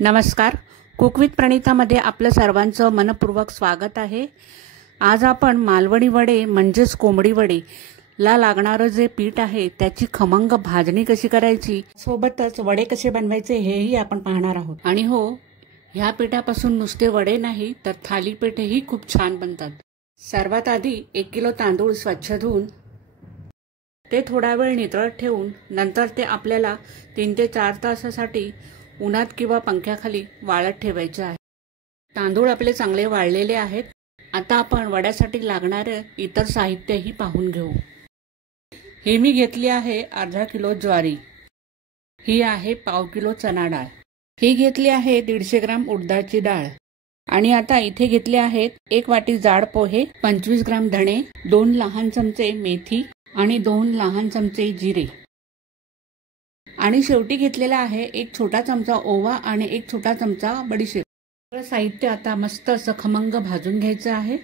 नमस्कार. Cook with प्रणितामध्ये आपलं सर्वांचं मनपूर्वक स्वागत आहे. आज आपण मालवणी वडे म्हणजेच कोंबडी वडे ला लागणारं जे पीठ आहे त्याची खमंग भाजणी कशी करायची, सोबतच वडे कसे बनवायचे हेही आपण पाहणार आहोत. आणि हो, ह्या पिठापासून नुसते वडे नाही तर थालीपीठही खूप छान बनतात. सर्वात आधी 1 किलो तांदूळ स्वच्छ धुवून ते थोडा वेळ नितळत ठेवून नंतर ते आपल्याला 3 ते 4 तासासाठी उन्हात किंवा पंख्याखाली वाळत ठेवायचे आहे. तांदूळ आपले चांगले वाळलेले आहेत. आता आपण वड्यासाठी लागणारे इतर साहित्यही पाहून घेऊ. ही मी घेतली आहे अर्धा किलो ज्वारी, ही आहे पाव किलो चणा डाळ, ही घेतली आहे 150 ग्राम उडदाची डाळ, आणि आता इथे घेतले आहेत 1 वाटी जाड पोहे, 25 ग्राम धणे, 2 लहान चमचे मेथी आणि 2 लहान चमचे जिरे, आणि शेवटी घेतलेला आहे 1 छोटा चमचा ओवा आणि 1 छोटा चमचा बडीशेप. सगळं साहित्य आता मस्त असं खमंग भाजून घ्यायचं आहे.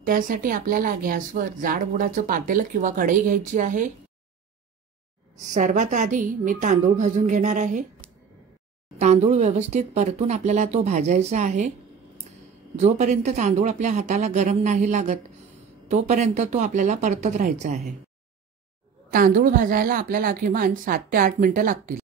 त्यासाठी आपल्याला गॅसवर जाड बुडाचं पातेलं किंवा कढई घ्यायची आहे. सर्वात आधी मी तांदूळ भाजून घेणार आहे. तांदूळ व्यवस्थित परतून आपल्याला तो भाजायचा आहे. जोपर्यंत तांदूळ आपल्या हाताला गरम नाही लागत तोपर्यंत तो आपल्याला परतत राहायचा आहे. तांदूळ भाजायला आपल्याला किमान 7 ते 8 मिनिटं लागतील.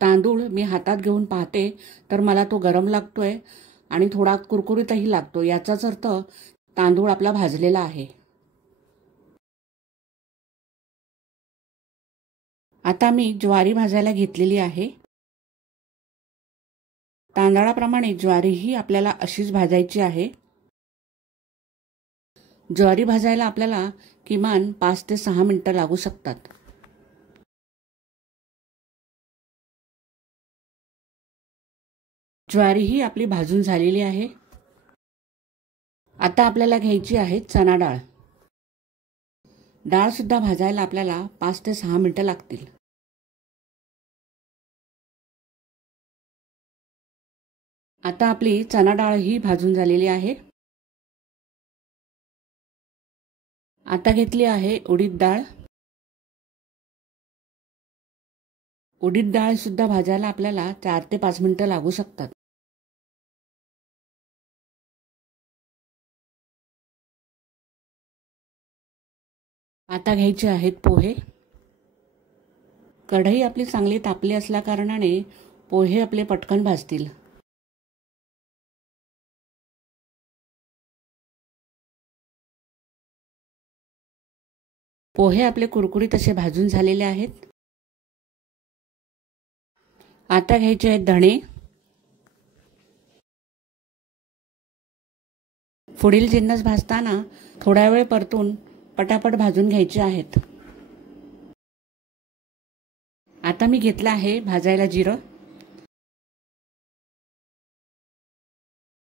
तांदूळ मी हातात घेऊन पाहते तर मला तो गरम लागतोय आणि थोडा कुरकुरीतही लागतो. याचाच अर्थ तांदूळ आपला भाजलेला आहे. आता मी ज्वारी भाजायला घेतलेली आहे. तांदळाप्रमाणे ज्वारीही आपल्याला अशीच भाजायची आहे. ज्वारी भाजायला आपल्याला किमान 5 ते 6 मिनिटं लागू शकतात. ज्वारीही आपली भाजून झालेली आहे. आता आपल्याला घ्यायची आहे चणा डाळ. डाळ सुद्धा भाजायला आपल्याला 5 ते 6 मिनिटं लागतील. आता आपली चणा डाळ ही भाजून झालेली आहे. आता घेतली आहे उडीद डाळ. उडीद डाळ सुद्धा भाजायला आपल्याला 4 ते 5 मिनिटं लागू शकतात. आता घ्यायचे आहेत पोहे. कढई आपली चांगली तापली असल्या कारणाने पोहे आपले पटकन भाजतील. पोहे आपले कुरकुरीत असे भाजून झालेले आहेत. आता घ्यायचे आहेत धणे. पुढील जिन्नस भाजताना थोडा वेळ परतून पटापट भाजून घ्यायचे आहेत. आता मी घेतलं आहे भाजायला जिरं.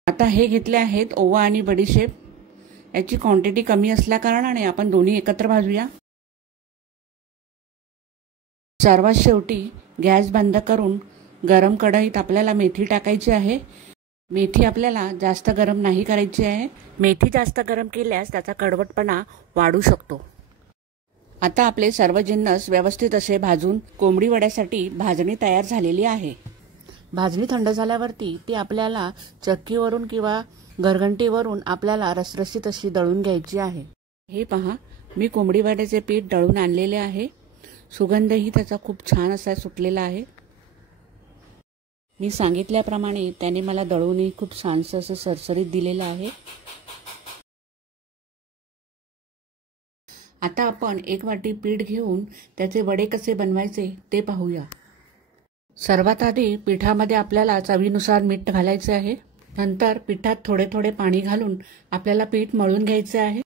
आता हे घेतले आहेत ओवा आणि बडीशेप. याची क्वांटिटी कमी असल्या कारणाने आपण दोन्ही एकत्र भाजूया. सर्वात शेवटी गॅस बंद करून गरम कढईत आपल्याला मेथी टाकायची आहे. मेथी आपल्याला जास्त गरम नाही करायची आहे. मेथी जास्त गरम केल्यास त्याचा कडवटपणा वाढू शकतो. आता आपले सर्व जिन्नस व्यवस्थित असे भाजून कोंबडी वड्यासाठी भाजणी तयार झालेली आहे. भाजणी थंड झाल्यावरती ती आपल्याला चक्कीवरून किंवा घरघंटीवरून आपल्याला रसरशीत अशी दळून घ्यायची आहे. हे पहा, मी कोंबडी वड्याचे पीठ दळून आणलेले आहे. सुगंधही त्याचा खूप छान असा सुटलेला आहे. मी सांगितल्याप्रमाणे त्याने मला दळूनही खूप छानसं असं सरसरीत दिलेलं आहे. आता आपण 1 वाटी पीठ घेऊन त्याचे वडे कसे बनवायचे ते पाहूया. सर्वात आधी पिठामध्ये आपल्याला चवीनुसार मीठ घालायचे आहे. नंतर पिठात थोडे थोडे पाणी घालून आपल्याला पीठ मळून घ्यायचे आहे.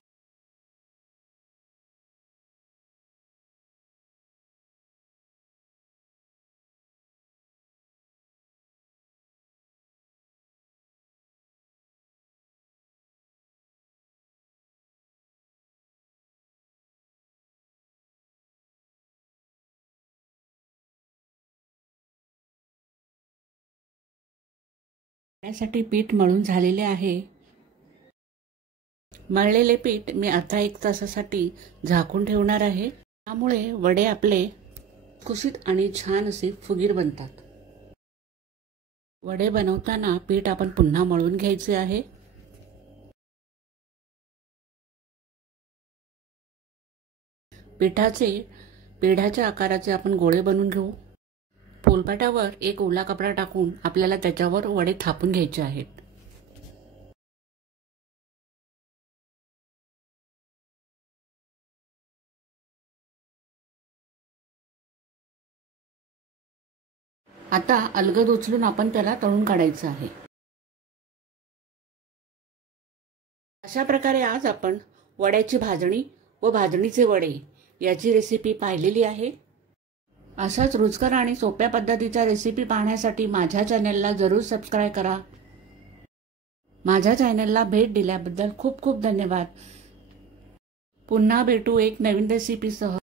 यासाठी पीठ मळून झालेले आहे. मळलेले पीठ मी अर्धा एक तासासाठी झाकून ठेवणार आहे। त्यामुळे वडे आपले खुसखुशीत आणि छान असे फुगीर बनतात। वडे बनवताना पीठ आपण पुन्हा मळून घ्यायचे आहे। पेढ्याच्या आकाराचे आपण गोळे बनवून घेऊ। पोलपाटावर एक ओला कपडा टाकून आपल्याला त्याच्यावर वडे थापून घ्यायचे आहेत। आता अलगद उचलून आपण त्याला तळून काढायचं आहे। अशा प्रकारे आज आपण वड्याची भाजणी व भाजणीचे वडे याची रेसिपी पाहिलेली आहे। अशाच रुचकर आणि सोप्या पद्धतीच्या रेसिपी पाहण्यासाठी माझ्या चॅनलला जरूर सबस्क्राइब करा। माझ्या चॅनलला भेट दिल्याबद्दल खूप खूप धन्यवाद। पुन्हा भेटू एक नवीन रेसिपीसह।